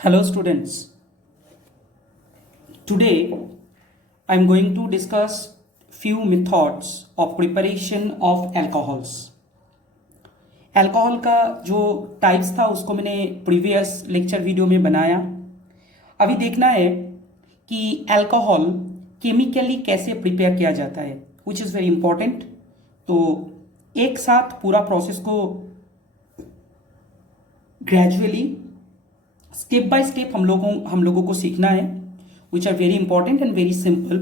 Hello students. Today I am going to discuss few methods of preparation of alcohols. Alcohol का जो types था उसको मैंने previous lecture video में बनाया। अभी देखना है कि अल्कोहल केमिकली कैसे प्रिपेयर किया जाता है, विच इज़ वेरी इंपॉर्टेंट। तो एक साथ पूरा प्रोसेस को ग्रेजुअली स्टेप बाय स्टेप हम लोगों को सीखना है, which are very important and very simple.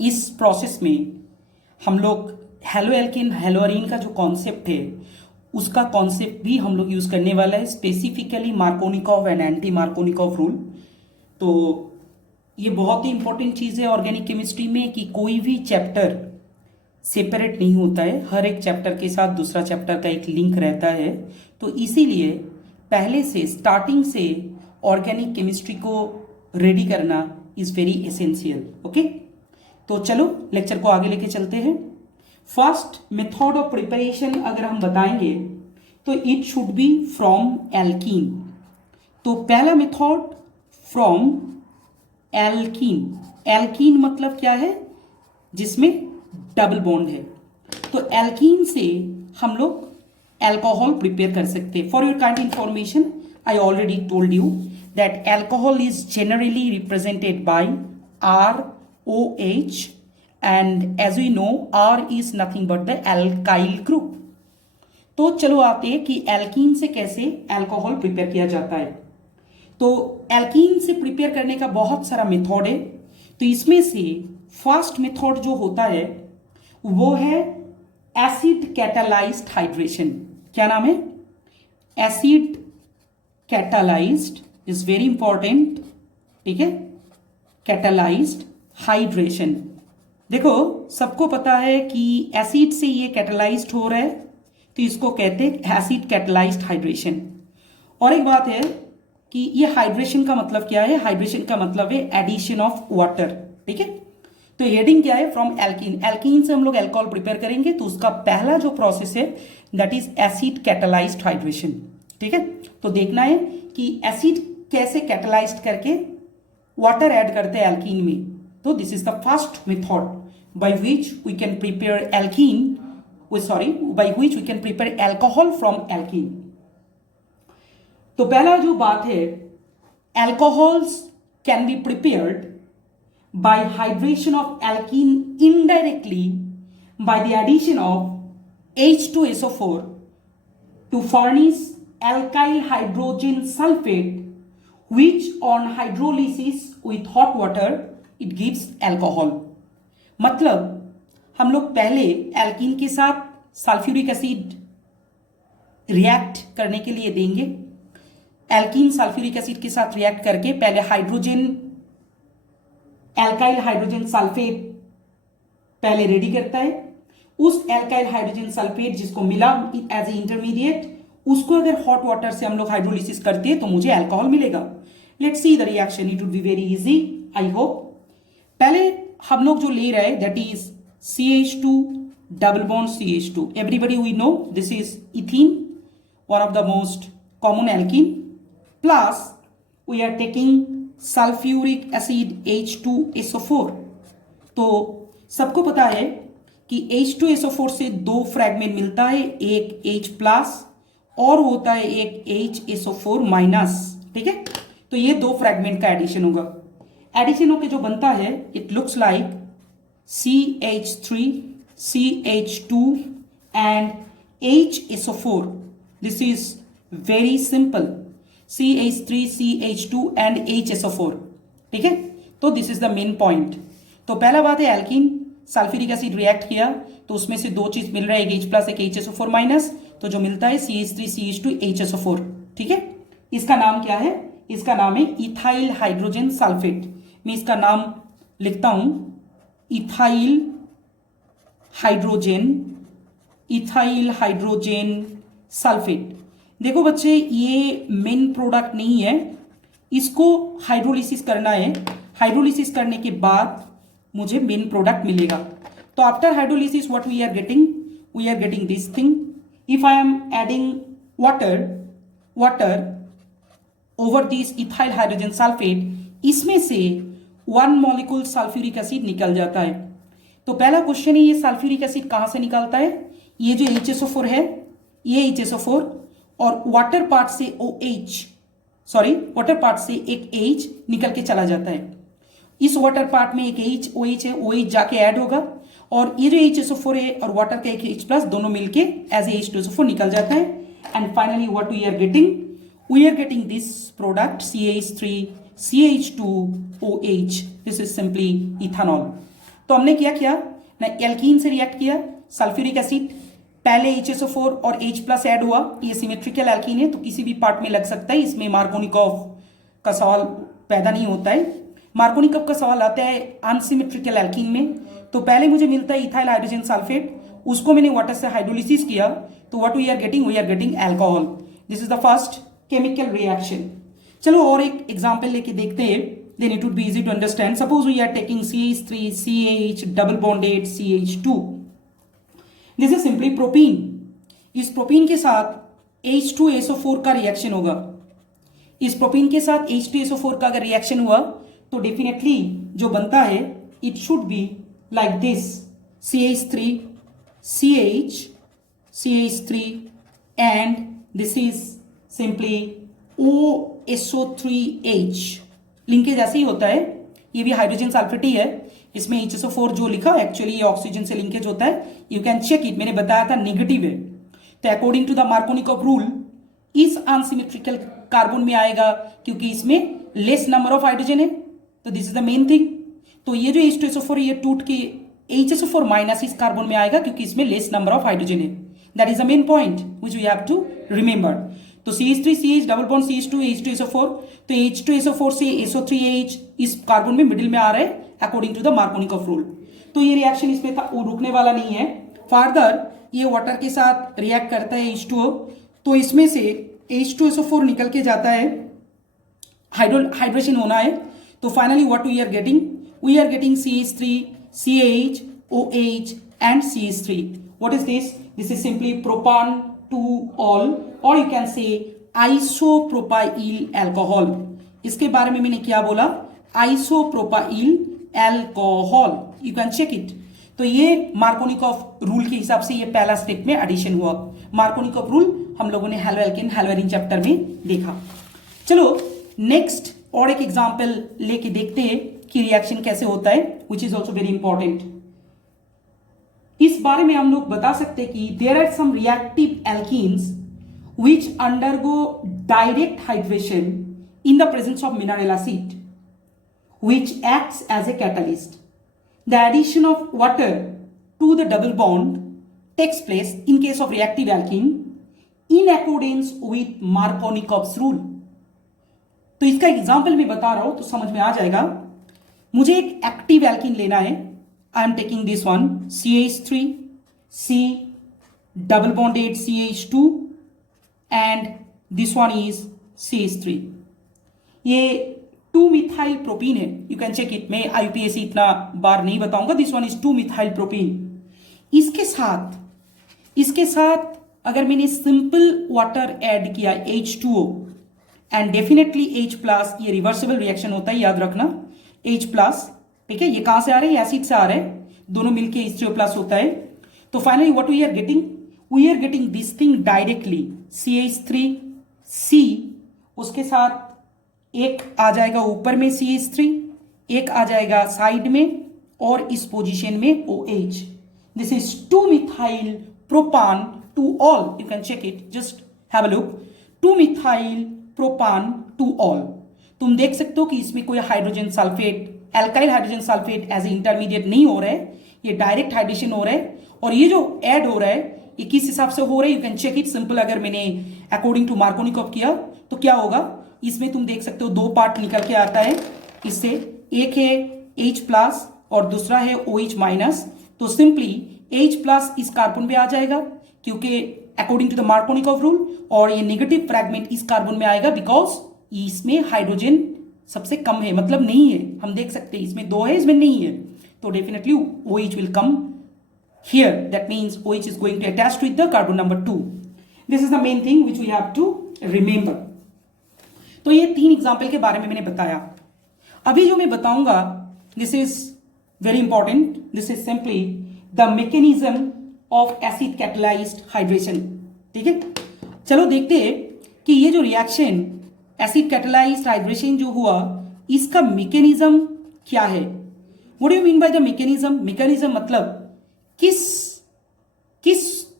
इस प्रोसेस में हम लोग हेलो एल्किन हेलोअरीन का जो कॉन्सेप्ट है उसका कॉन्सेप्ट भी हम लोग यूज करने वाला है, specifically Markovnikov and anti Markovnikov rule. तो ये बहुत ही इंपॉर्टेंट चीज़ है ऑर्गेनिक केमिस्ट्री में कि कोई भी चैप्टर सेपरेट नहीं होता है, हर एक चैप्टर के साथ दूसरा चैप्टर का एक लिंक रहता है। तो इसीलिए पहले से स्टार्टिंग से ऑर्गेनिक केमिस्ट्री को रेडी करना इज वेरी एसेंशियल। ओके, तो चलो लेक्चर को आगे लेके चलते हैं। फर्स्ट मेथड ऑफ प्रिपरेशन अगर हम बताएंगे तो it should be from alkene. तो पहला मेथड फ्रॉम एल्कीन। एल्कीन मतलब क्या है? जिसमें डबल बॉन्ड है। तो एल्कीन से हम लोग अल्कोहल प्रिपेयर कर सकते हैं। For your kind information, I already told you that alcohol is generally represented by ROH and as we know R is nothing but the alkyl group। तो चलो आते हैं कि एल्कीन से कैसे अल्कोहल प्रिपेयर किया जाता है। तो एल्कीन से प्रिपेयर करने का बहुत सारा मेथड है। तो इसमें से फर्स्ट मेथड जो होता है वो है एसिड कैटालाइज्ड हाइड्रेशन। क्या नाम है? Acid catalysed is very important. ठीक है, कैटालाइज्ड हाइड्रेशन। देखो सबको पता है कि एसिड से ये कैटालाइज्ड हो रहा है तो इसको कहते हैं एसिड कैटालाइज्ड हाइड्रेशन। और एक बात है कि ये हाइड्रेशन का मतलब क्या है? हाइड्रेशन का मतलब है एडिशन ऑफ वाटर। ठीक है, तो हेडिंग क्या है? From alkene. एल्कीन से हम लोग अल्कोहल प्रिपेयर करेंगे तो उसका पहला जो प्रोसेस है that is acid catalysed hydration. ठीक है, तो देखना है कि एसिड कैसे कैटालाइज्ड करके वाटर ऐड करते हैं एल्कीन में। तो this is the first method by which we can prepare alkene, by which we can prepare alcohol from alkene. तो पहला जो बात है, alcohols can be prepared by hydration of alkene indirectly by the addition of H2SO4 to furnish alkyl hydrogen sulfate, which on hydrolysis with hot water it gives alcohol। मतलब हम लोग पहले alkene के साथ सल्फ्यूरिक एसिड रिएक्ट करने के लिए देंगे। एल्कीन सल्फ्यूरिक एसिड के साथ रिएक्ट करके पहले हाइड्रोजन एल्काइल हाइड्रोजन सल्फेट पहले रेडी करता है। उस एल्काइल हाइड्रोजन सल्फेट जिसको मिला एज ए इंटरमीडिएट, उसको अगर हॉट वाटर से हम लोग हाइड्रोलिसिस करते हैं तो मुझे अल्कोहल मिलेगा। Let's see the reaction, it would be very easy, I hope. पहले हम लोग जो ले रहे हैं that is CH2 double bond CH2। Everybody we know this is ethene, one of the most common alkene, plus we are taking sulphuric acid H2SO4। तो सबको पता है कि H2SO4 से दो फ्रैगमेंट मिलता है, एक H प्लस और होता है एक HSO4 माइनस। ठीक है, तो ये दो फ्रैगमेंट का एडिशन होगा। एडिशन होकर जो बनता है it looks like CH3 CH2 and HSO4। This is very simple, CH3 CH2 and HSO4। ठीक है, तो this is the main point. तो पहला बात है एल्कीन सल्फ्यूरिक एसिड रिएक्ट किया तो उसमें से दो चीज मिल रहा है, एक H प्लस एक HSO4 माइनस, तो जो मिलता है CH3 CH2 HSO4। ठीक है, इसका नाम क्या है? इसका नाम है इथाइल हाइड्रोजन सल्फेट। मैं इसका नाम लिखता हूं, इथाइल हाइड्रोजन सल्फेट। देखो बच्चे, ये मेन प्रोडक्ट नहीं है, इसको हाइड्रोलिसिस करना है। हाइड्रोलिसिस करने के बाद मुझे मेन प्रोडक्ट मिलेगा। तो after hydrolysis what we are getting this thing. If I am adding water over this ethyl hydrogen sulphate, इसमें से 1 मॉलिक्यूल सल्फ्यूरिक एसिड निकल जाता है। तो पहला क्वेश्चन है, ये सल्फ्यूरिक एसिड कहां से निकलता है? ये जो HSO4 है, ये HSO4 और वाटर पार्ट से वाटर पार्ट से एक H निकल के चला जाता है। इस वाटर पार्ट में एक OH है, OH जाके ऐड होगा और ये जो HSO4 है और वाटर का एक H प्लस दोनों मिलके एज H2SO4 निकल जाता है। And finally what we are getting? We are getting this product CH3CH2OH। This is simply ethanol. तो हमने क्या किया ना, एल्कीन से रिएक्ट किया, सल्फ्यूरिक एसिड पहले HSO4 और H प्लस ऐड हुआ, ये सिमेट्रिकल एल्कीन है तो किसी भी पार्ट में लग सकता है, इसमें मार्कोनिकॉफ का सवाल पैदा नहीं होता है। मार्कोनिकॉफ का सवाल आता है अनसिमेट्रिकल एल्कीन में। तो पहले मुझे मिलता है इथाइल हाइड्रोजन सल्फेट, उसको मैंने वाटर से हाइड्रोलिसिस किया तो what we are getting alcohol. This is the first chemical reaction. चलो और एक एग्जांपल लेके देखते हैं, then it would be easy to understand. Suppose we are taking CH3CH double bonded CH2. This is simply propene. इस propene के साथ H2SO4 का रिएक्शन होगा। इस प्रोपीन के साथ H2SO4 का अगर रिएक्शन हुआ तो डेफिनेटली जो बनता है it should be like this, CH3 and this is simply OSO3H। Linkage ऐसे ही होता है, ये भी हाइड्रोजन सल्फेट ही है, इसमें HSO4 जो लिखा एक्चुअली ये ऑक्सीजन से लिंकेज होता है। यू कैन चेक इट, मैंने बताया था नेगेटिव है। तो according to the Markovnikov rule इस अनसिमेट्रिकल कार्बन में आएगा क्योंकि इसमें लेस नंबर ऑफ हाइड्रोजन है। तो this is the main thing. तो ये जो H2SO4 ये टूट के HSO4 माइनस इस कार्बन में आएगा क्योंकि इसमें लेस नंबर ऑफ हाइड्रोजन है। That is the main point which we have to remember. तो CH3CH double bond CH2 H2SO4, तो H2SO4 से SO3H इस कार्बन में मिडिल में आ रहा है according to the Markovnikov rule. तो ये रिएक्शन इसमें था, वो रुकने वाला नहीं है। फर्दर ये वाटर के साथ रिएक्ट करता है H2O, तो इसमें से H2SO4 निकल के जाता है, हाइड्रेशन होना है। तो finally what we are getting CH3CH OH and CH3। What is this? This is simply propan 2-ol और you can say isopropyl alcohol. इसके बारे में मैंने क्या बोला? Isopropyl alcohol, you can check it. तो ये मार्कोनिकॉफ रूल के हिसाब से ये पहला स्टेप में एडिशन हुआ। मार्कोनिकॉफ रूल हम लोगों ने हेलोएल्केन चैप्टर में देखा। चलो नेक्स्ट और एक एग्जांपल लेके देखते हैं कि रिएक्शन कैसे होता है, which is also very important. इस बारे में हम लोग बता सकते हैं कि there are some reactive alkenes which undergo direct hydration in the presence of mineral acid, which acts as a catalyst. The addition of water to the double bond takes place in case of reactive alkene in accordance with Markovnikov's rule. तो इसका example मैं बता रहा हूं तो समझ में आ जाएगा। मुझे एक एक्टिव एल्कीन लेना है। I am taking this one CH3C double bonded CH2 and this one is CH3। ये 2-methyl propene है, you can check it। मैं IUPAC इतना बार नहीं बताऊंगा। this one is 2-methyl propene। इसके साथ अगर मैंने सिंपल वाटर ऐड किया H2O and definitely H plus, ये रिवर्सिबल रिएक्शन होता है याद रखना, H प्लस, ठीक है। ये कहां से आ रहे हैं? एसिड से आ रहे हैं, दोनों मिलके H2O प्लस होता है। तो finally what we are getting this thing directly CH3C, उसके साथ एक आ जाएगा ऊपर में CH3, एक आ जाएगा साइड में और इस पोजीशन में OH। This is 2-methyl propan 2-ol, you can check it, just have a look। 2-methyl propan 2-ol। तुम देख सकते हो कि इसमें कोई hydrogen sulphate, alkyl hydrogen sulphate as a intermediate नहीं हो रहा है, ये डायरेक्ट हाइड्रेशन हो रहा है। और ये जो ऐड हो रहा है ये किस हिसाब से हो रहा है? You can check it simple. अगर मैंने अकॉर्डिंग टू मार्कोनिकॉफ किया तो क्या होगा? इसमें तुम देख सकते हो 2 पार्ट निकल के आता है इससे, एक है H प्लस और दूसरा है OH माइनस। तो सिंपली H प्लस इस कार्बन में आ जाएगा क्योंकि according to the Markovnikov rule, और ये नेगेटिव फ्रैगमेंट इस कार्बन में आएगा बिकॉज इसमें हाइड्रोजन सबसे कम है, मतलब नहीं है। हम देख सकते हैं इसमें 2 है, इसमें नहीं है, तो definitely OH will come here। That means OH is going to attach with the carbon number 2। This is the main thing which we have to remember। तो ये 3 एग्जाम्पल के बारे में मैंने बताया। अभी जो मैं बताऊंगा this is very important, this is simply the mechanism of acid catalysed hydration. ठीक है, चलो देखते हैं कि ये जो रिएक्शन एसिड कैटलाइज्ड हाइड्रेशन जो हुआ इसका मैकेनिज्म क्या है। What do you mean by the mechanism? Mechanism मतलब किस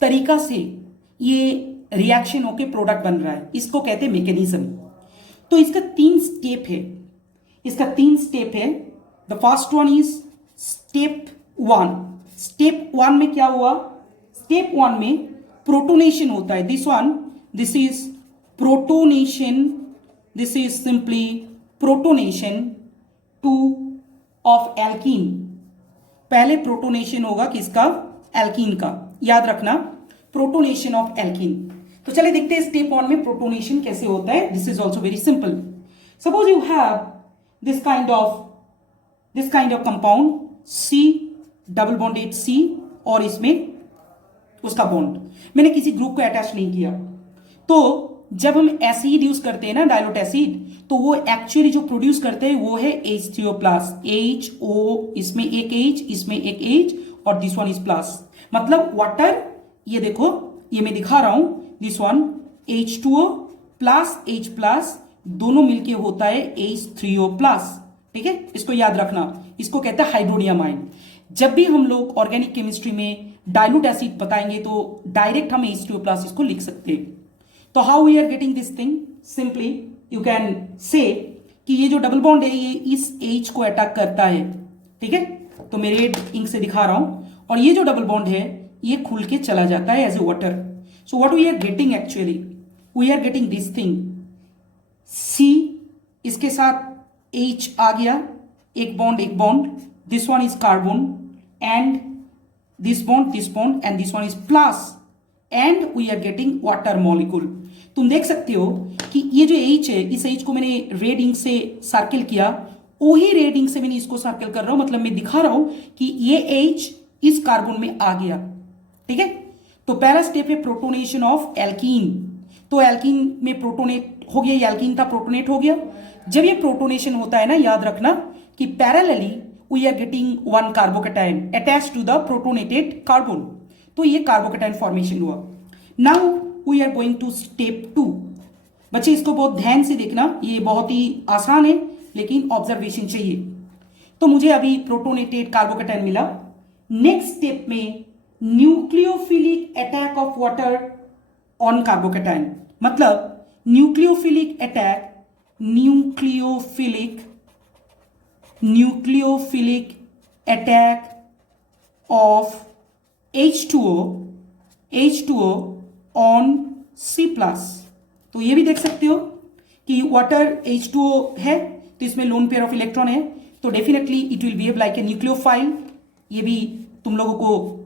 तरीका से ये रिएक्शन होके प्रोडक्ट बन रहा है, इसको कहते हैं मैकेनिज्म। तो इसका 3 स्टेप है, इसका 3 स्टेप है। The first one is step 1। Step 1 में क्या हुआ? स्टेप 1 में प्रोटोनेशन होता है। This is protonation, this is simply protonation two of alkene. पहले प्रोटोनेशन होगा किसका? एल्कीन का, याद रखना, प्रोटोनेशन ऑफ एल्कीन। तो चलिए देखते हैं स्टेप 1 में प्रोटोनेशन कैसे होता है। This is also very simple. Suppose you have this kind of compound C double bonded C और इसमें उसका बॉन्ड, मैंने किसी ग्रुप को अटैच नहीं किया। तो जब हम एसिड यूज करते हैं ना, डाइल्यूट एसिड, तो वो एक्चुअली जो प्रोड्यूस करते हैं वो है H3O+, HO, इसमें एक H, इसमें एक H और दिस वन इज प्लस, मतलब वाटर। ये देखो, ये मैं दिखा रहा हूं, this one H2O plus H plus दोनों मिलके होता है H3O+। ठीक है, इसको याद रखना, इसको कहते हैं हाइड्रोनियम आयन। जब भी हम लोग ऑर्गेनिक केमिस्ट्री में डाइल्यूट एसिड बताएंगे तो डायरेक्ट हम H2O+ इसको लिख सकते हैं। तो how we are getting this thing? Simply you can say कि ये जो डबल बॉन्ड है ये इस H को अटैक करता है। ठीक है, तो मैं रेड इंक से दिखा रहा हूं, और ये जो डबल बॉन्ड है ये खुल के चला जाता है as a water. So what we are getting actually, we are getting this thing C, इसके साथ H आ गया, एक bond, this one is carbon and this bond and this one is plus and we are getting water molecule. तुम देख सकते हो कि ये जो H है, इस H को मैंने रेड इंक से सर्किल किया, वही रेड इंक से मैंने इसको सर्किल कर रहा हूं, मतलब मैं दिखा रहा हूं कि ये H इस कार्बन में आ गया। ठीक है, तो पहला स्टेप है प्रोटोनेशन ऑफ एल्कीन। तो एल्कीन में प्रोटोनेट हो गया, ये एल्कीन था, प्रोटोनेट हो गया। जब ये प्रोटोनेशन होता है ना, याद रखना कि parallelly we are getting one carbocation attach to the protonated carbon. तो ये कार्बोकेटायन फॉर्मेशन हुआ। Now we are going to step 2। बच्चे इसको बहुत ध्यान से देखना, ये बहुत ही आसान है लेकिन ऑब्जर्वेशन चाहिए। तो मुझे अभी प्रोटोनेटेड कार्बोकेटायन मिला। नेक्स्ट स्टेप में nucleophilic attack of water on carbocation, मतलब nucleophilic attack of H2O on C+। तो ये भी देख सकते हो कि वाटर H2O है तो इसमें लोन पेयर ऑफ इलेक्ट्रॉन है, तो definitely it will behave like a nucleophile. ये भी तुम लोगों को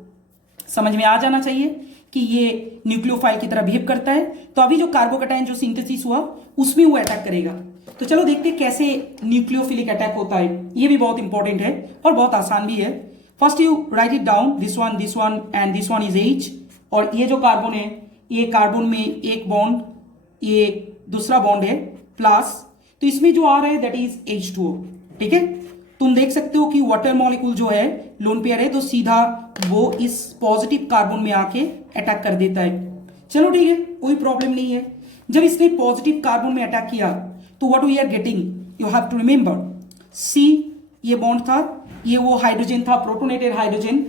समझ में आ जाना चाहिए कि ये न्यूक्लियोफाइल की तरह बिहेव करता है। तो अभी जो कार्बोकेटायन जो सिंथेसिस हुआ उसमें वो अटैक करेगा। तो चलो देखते हैं कैसे न्यूक्लियोफिलिक अटैक होता है। ये भी बहुत इंपॉर्टेंट है और बहुत आसान भी है। First you right it down, this one and this one is H, और ये जो कार्बन है, ये कार्बन में एक बॉन्ड, ये दूसरा बॉन्ड है प्लस, तो इसमें जो आ रहा है दैट इज H2O। ठीक है, तुम देख सकते हो कि वाटर मॉलिक्यूल जो है लोन पेयर है, तो सीधा वो इस पॉजिटिव कार्बन में आके अटैक कर देता है। चलो ठीक है, कोई प्रॉब्लम नहीं है। जब इसने पॉजिटिव कार्बन में अटैक किया तो what we are getting, you have to remember C ये बॉन्ड था, ये वो हाइड्रोजन था, protonated hydrogen,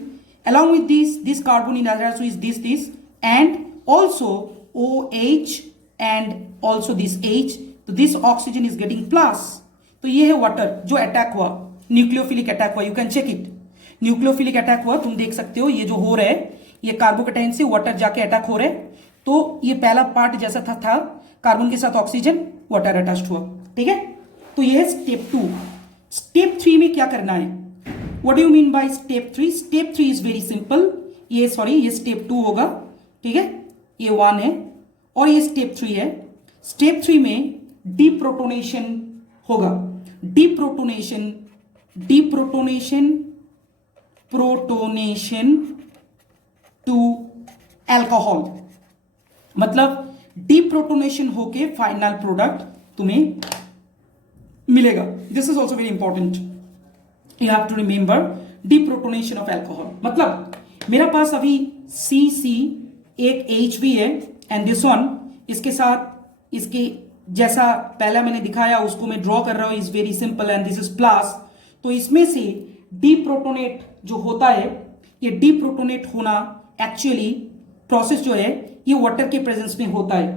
along with this carbon in other is this and also OH and also this H, तो this oxygen is getting plus। तो ये है water जो अटैक हुआ, न्यूक्लियोफिलिक अटैक हुआ। You can check it, nucleophilic attack हुआ, तुम देख सकते हो ये जो हो रहा है, ये कार्बोकेटायन से वाटर जाके अटैक हो रहा है। तो ये पहला पार्ट जैसा था कार्बन के साथ ऑक्सीजन, वाटर अटैच्ड हुआ। ठीक है, तो ये है स्टेप 2। स्टेप 3 में क्या करना है? What do you mean by step 3? Step 3 is very simple। ये step 2 होगा। ठीक है, ये 1 है और ये step 3 है। step 3 में deprotonation होगा। deprotonation to alcohol, मतलब deprotonation होके फाइनल प्रोडक्ट तुम्हें मिलेगा। This is also very important, you have to remember deprotonation of alcohol. मतलब मेरा पास अभी सी एक H भी है एंड दिस वन इसके साथ इसके जैसा पहला मैंने दिखाया उसको मैं ड्रॉ कर रहा हूं, is very simple and this is plus. तो इसमें से डीप्रोटोनेट जो होता है, ये डीप्रोटोनेट होना एक्चुअली प्रोसेस जो है ये वाटर के प्रेजेंस में होता है,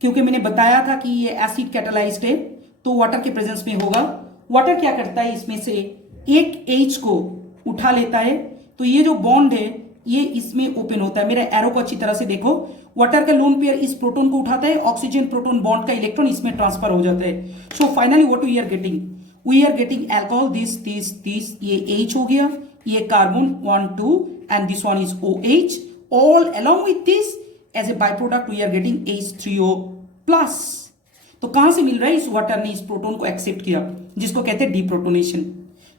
क्योंकि मैंने बताया था कि ये एसिड कैटालाइज्ड है तो वाटर के प्रेजेंस में होगा। वाटर क्या करता है, इसमें से एक H को उठा लेता है, तो ये जो बॉन्ड है ये इसमें ओपन होता है। मेरे एरो को अच्छी तरह से देखो, वाटर का लोन पेयर इस प्रोटॉन को उठाता है, ऑक्सीजन प्रोटॉन बॉन्ड का इलेक्ट्रॉन इसमें ट्रांसफर हो जाता है। So finally what we are getting alcohol, this ये H हो गया, ये carbon 1 2 and this one is OH, all along with this as a by product we are getting H3O plus. तो कहां से मिल रहा है, इस वाटर ने इस प्रोटॉन को एक्सेप्ट किया, जिसको कहते हैं डीप्रोटोनेशन।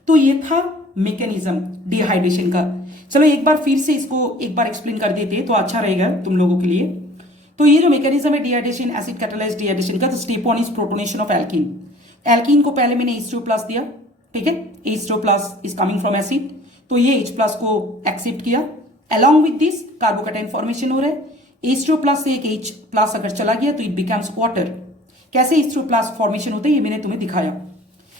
तो ये था मैकेनिज्म डिहाइड्रेशन का। चलो एक बार फिर से इसको एक बार एक्सप्लेन कर देते तो अच्छा रहेगा तुम लोगों के लिए। तो ये जो मैकेनिज्म है डिहाइड्रेशन, एसिड कैटालाइज्ड डिहाइड्रेशन का, तो step 1 is protonation of alkene. Alkene को पहले मैंने H2 प्लस दिया, ठीक है, H2 plus is coming from acid, तो ये H प्लस को एक्सेप्ट किया। Along with this carbocation formation हो रहा है, H2 प्लस से एक H प्लस अगर चला गया तो इट बिकम्स वाटर। कैसे H2 प्लस फॉर्मेशन होता है ये मैंने तुम्हें दिखाया।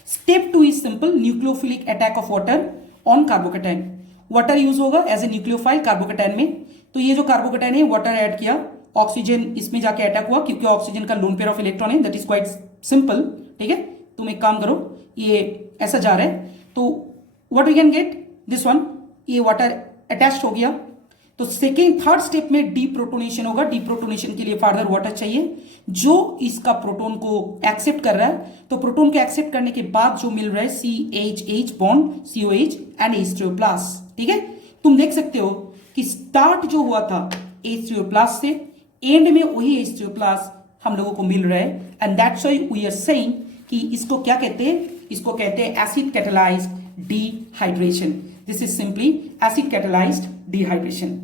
Step 2 is simple, nucleophilic attack of water on carbocation. Water use होगा एज ए न्यूक्लियोफाइल कार्बोकैटायन में, तो ये जो कार्बोकैटायन है वाटर ऐड किया, ऑक्सीजन इसमें जाके अटैक हुआ, क्योंकि ऑक्सीजन का लोन पेयर ऑफ इलेक्ट्रॉन है, दैट इज क्वाइट सिंपल, ठीक है। तुम एक काम करो, ये ऐसा जा रहा है तो what we can get this one, ये वाटर अटैच्ड हो गया। तो सेकेंड थर्ड स्टेप में डीप्रोटोनेशन होगा। डीप्रोटोनेशन के लिए फर्दर वाटर चाहिए जो इसका प्रोटॉन को एक्सेप्ट कर रहा है। तो प्रोटॉन को एक्सेप्ट करने के बाद जो मिल रहा है CH bond COH and H3O plus, ठीक है। तुम देख सकते हो कि स्टार्ट जो हुआ था H3O प्लस से, एंड में वही H3O प्लस हम लोगों को मिल रहा है, and that's why we are saying कि इसको क्या कहते हैं, इसको कहते हैं acid catalysed dehydration. This is simply acid catalysed dehydration.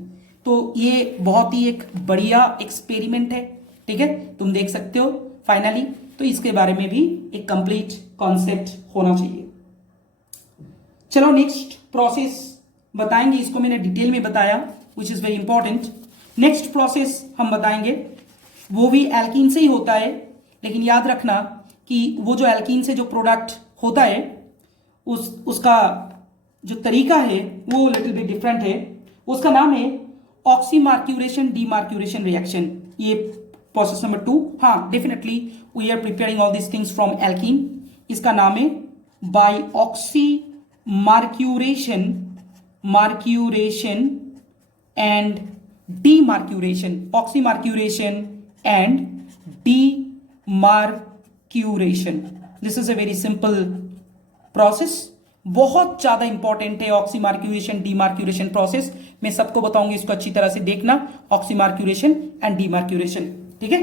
तो ये बहुत ही एक बढ़िया एक्सपेरिमेंट है, ठीक है, तुम देख सकते हो फाइनली। तो इसके बारे में भी एक कंप्लीट कॉन्सेप्ट होना चाहिए। चलो नेक्स्ट प्रोसेस बताएंगे, इसको मैंने डिटेल में बताया which is very important. Next process हम बताएंगे वो भी एल्कीन से ही होता है, लेकिन याद रखना कि वो जो एल्कीन से जो प्रोडक्ट होता है उसका जो तरीका है वो लिटिल बिट डिफरेंट है। उसका नाम है ऑक्सीमार्क्यूरेशन डीमार्क्यूरेशन रिएक्शन। ये प्रोसेस नंबर 2, हाँ definitely we are preparing all this things from alkene. इसका नाम है by mercuration and demercuration, oxymercuration and demercuration. This is a very simple process, बहुत ज्यादा इंपॉर्टेंट है ऑक्सीमार्क्यूरेशन डीमार्क्यूरेशन प्रोसेस। मैं सबको बताऊंगी, इसको अच्छी तरह से देखना, ऑक्सीमार्क्यूरेशन एंड डीमार्क्यूरेशन, ठीक है।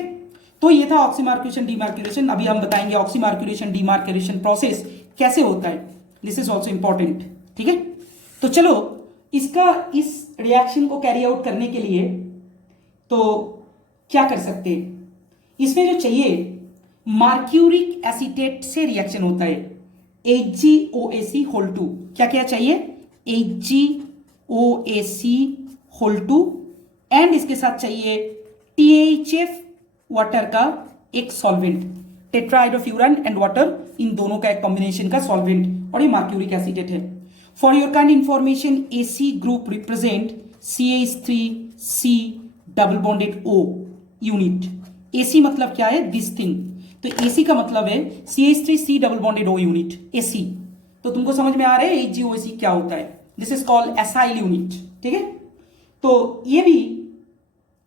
तो ये था ऑक्सीमार्क्यूरेशन डीमार्क्यूरेशन। अभी हम बताएंगे ऑक्सीमार्क्यूरेशन डीमार्क्यूरेशन प्रोसेस कैसे होता है, दिस इज ऑल्सो इंपॉर्टेंट, ठीक है। तो चलो इसका इस रिएक्शन को कैरी आउट करने के लिए तो क्या कर सकते हैं, इसमें जो चाहिए मार्क्यूरिक एसीटेट से रिएक्शन होता है, HgOAc होल 2। क्या क्या चाहिए, HgOAc होल 2 एंड इसके साथ चाहिए THF वाटर का एक सॉल्वेंट, टेट्राहाइड्रोफ्यूरन एंड वाटर, इन दोनों का एक कॉम्बिनेशन का सॉल्वेंट, और ये मार्क्यूरिक एसीटेट है। For your kind information AC group represent CH3C double bonded O unit. AC मतलब क्या है, दिस थिंग, तो AC का मतलब है CH3C double bonded O unit, AC। तो तुमको समझ में आ रहा है HgOAc क्या होता है, this is called acyl unit, ठीक है। तो ये भी,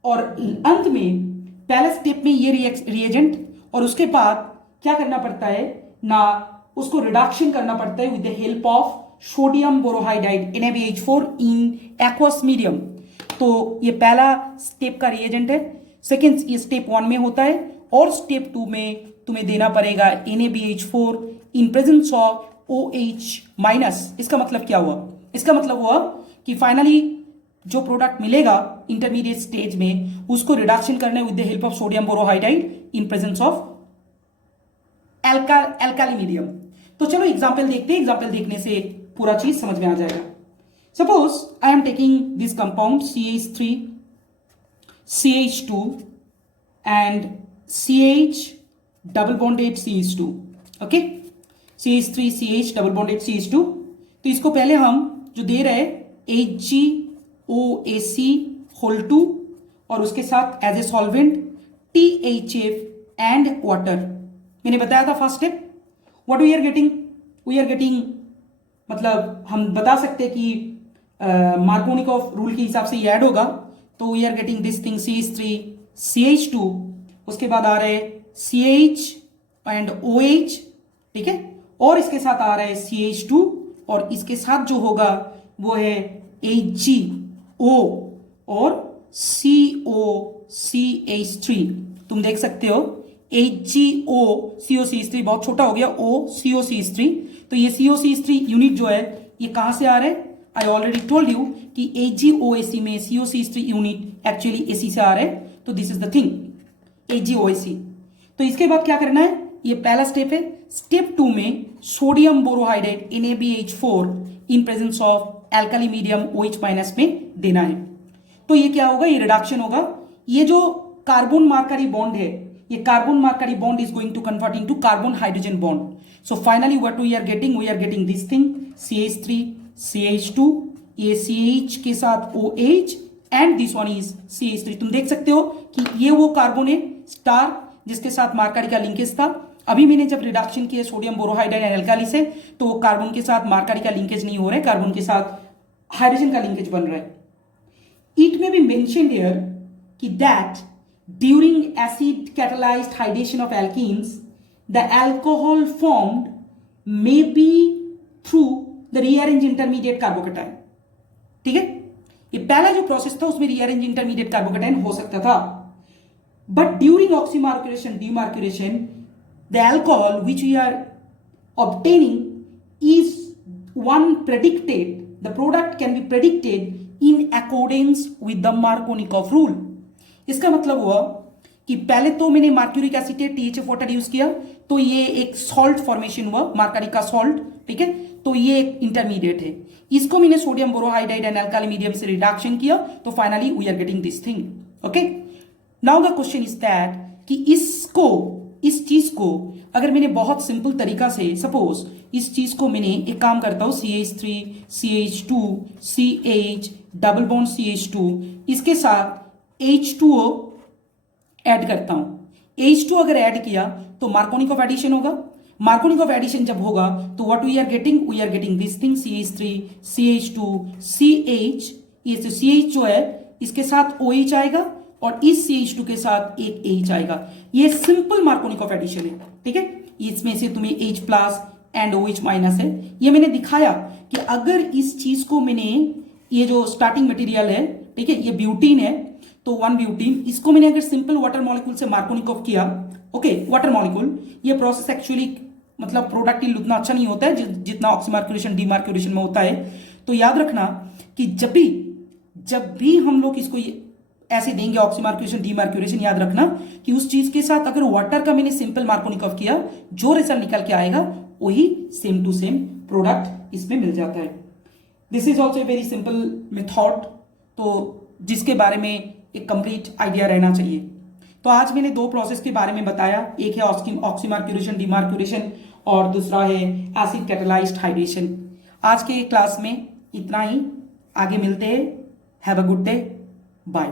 और अंत में पहले स्टेप में ये रिएजेंट, और उसके बाद क्या करना पड़ता है ना, उसको रिडक्शन करना पड़ता है with the help of sodium borohydride NaBH4 in aqueous medium. तो ये पहला स्टेप का रिएजेंट है। सेकेंड ये स्टेप 1 में होता है, और स्टेप 2 में तुम्हें देना पड़ेगा NaBH4 in presence of OH minus. इसका मतलब क्या हुआ, इसका मतलब हुआ कि फाइनली जो प्रोडक्ट मिलेगा इंटरमीडिएट स्टेज में उसको रिडक्शन करने with the help of sodium borohydride in presence of alkali medium. तो चलो एग्जाम्पल देखते हैं, एग्जाम्पल देखने से पूरा चीज समझ में आ जाएगा। Suppose I am taking this compound CH3 CH2 and CH double bonded CH2, okay, CH3 CH double bonded CH2। तो इसको पहले हम जो दे रहे HgOAc होल 2 और उसके साथ as a solvent THF and water. मैंने बताया था first step, what we are getting, we are getting, मतलब हम बता सकते हैं कि मार्कोनिकॉफ रूल के हिसाब से ये ऐड होगा, तो we are getting this thing CH3 CH2, उसके बाद आ रहे CH एंड OH, ठीक है, और इसके साथ आ रहा है CH2 और इसके साथ जो होगा वो है HgO और COCH3। तुम देख सकते हो HgO COCH3 बहुत छोटा हो गया, O COCH3, तो ये COCH3 यूनिट जो है ये कहां से आ रहा है, आई ऑलरेडी टोल्ड यू कि HgOAc में COCH3 यूनिट एक्चुअली AC से आ रहा है, तो this is the thing HgOAc। तो इसके बाद क्या करना है, ये पहला स्टेप है। स्टेप 2 में sodium borohydrate NaBH4 in presence of alkali medium OH minus में देना है। तो ये क्या होगा, ये रिडक्शन होगा। ये जो कार्बन मार्करी बॉन्ड है, ये carbon mercury bond is going to convert into carbon hydrogen bond. So finally what we are getting this thing CH3 CH2, ये CH के साथ OH and this one is CH3। तुम देख सकते हो कि ये वो कार्बन है स्टार जिसके साथ मार्करी का लिंकेज था। अभी मैंने जब रिडक्शन किया सोडियम बोरोहाइड्रेट एंड एल्काली से, तो कार्बन के साथ मार्करी का लिंकेज नहीं हो रहा है, कार्बन के साथ हाइड्रोजन का लिंकेज बन रहा है। It may be mentioned here कि that during acid catalysed hydration of alkenes the alcohol formed may be through the rearrange intermediate carbocation. ठीक है, ये पहला जो प्रोसेस था उसमें रीअरेंज इंटरमीडिएट कार्बोकेटाइन हो सकता था, but during oxymarcuration demarcuration the alcohol which we are obtaining is one predicted, the product can be predicted in accordance with the Markovnikov rule। इसका मतलब हुआ कि पहले तो मैंने mercuric acetate THF water use किया, तो ये एक सॉल्ट फॉर्मेशन हुआ, मार्करी का सॉल्ट, ठीक है, तो ये एक इंटरमीडिएट है। इसको मैंने sodium borohydrate and alkali medium से रिडक्शन किया, तो finally we are getting this thing, okay. Now the question is that कि इस चीज को अगर मैंने बहुत सिंपल तरीका से, सपोज इस चीज को मैंने एक काम करता हूं CH3 CH2 CH double bond CH2 इसके साथ H2O ऐड करता हूं। H2 अगर ऐड किया तो मार्कोनिकॉफ एडिशन होगा। मार्कोनिकॉफ एडिशन जब होगा तो what we are getting this thing CH3 CH2 CH, ये जो CH जो है इसके साथ OH आएगा और इस CH2 के साथ एक H आएगा। ये सिंपल मार्कोनिकॉफ एडिशन है, ठीक है। इसमें से तुम्हें H plus and OH minus है। ये मैंने दिखाया कि अगर इस चीज को मैंने, ये जो स्टार्टिंग मटेरियल है, ठीक है, ये ब्यूटीन है, तो 1 ब्यूटीन, इसको मैंने अगर सिंपल वाटर मॉलिक्यूल से मार्कोनिकॉफ किया, ओके, वाटर मॉलिक्यूल, ये प्रोसेस एक्चुअली मतलब प्रोडक्ट ही उतना अच्छा नहीं होता है जितना ऑक्सीमार्क्यूरेशन डीमार्क्यूरेशन में होता है। तो याद रखना कि जब भी हम लोग इसको ऐसे देंगे ऑक्सीमार्क्यूरेशन डीमार्क्यूरेशन, याद रखना कि उस चीज के साथ अगर वाटर का मैंने सिंपल मार्कोनिकॉफ किया, जो रिजल्ट निकल के आएगा वही सेम टू सेम प्रोडक्ट इसमें मिल जाता है। This is also a very simple method, तो जिसके बारे में एक कंप्लीट आइडिया रहना चाहिए। तो आज मैंने 2 प्रोसेस के बारे में बताया, एक है ऑक्सीमार्क्यूरेशन डीमार्क्यूरेशन और दूसरा है एसिड कैटालाइज्ड हाइड्रेशन। आज के क्लास में इतना ही, आगे मिलते हैं। Have a good day, bye.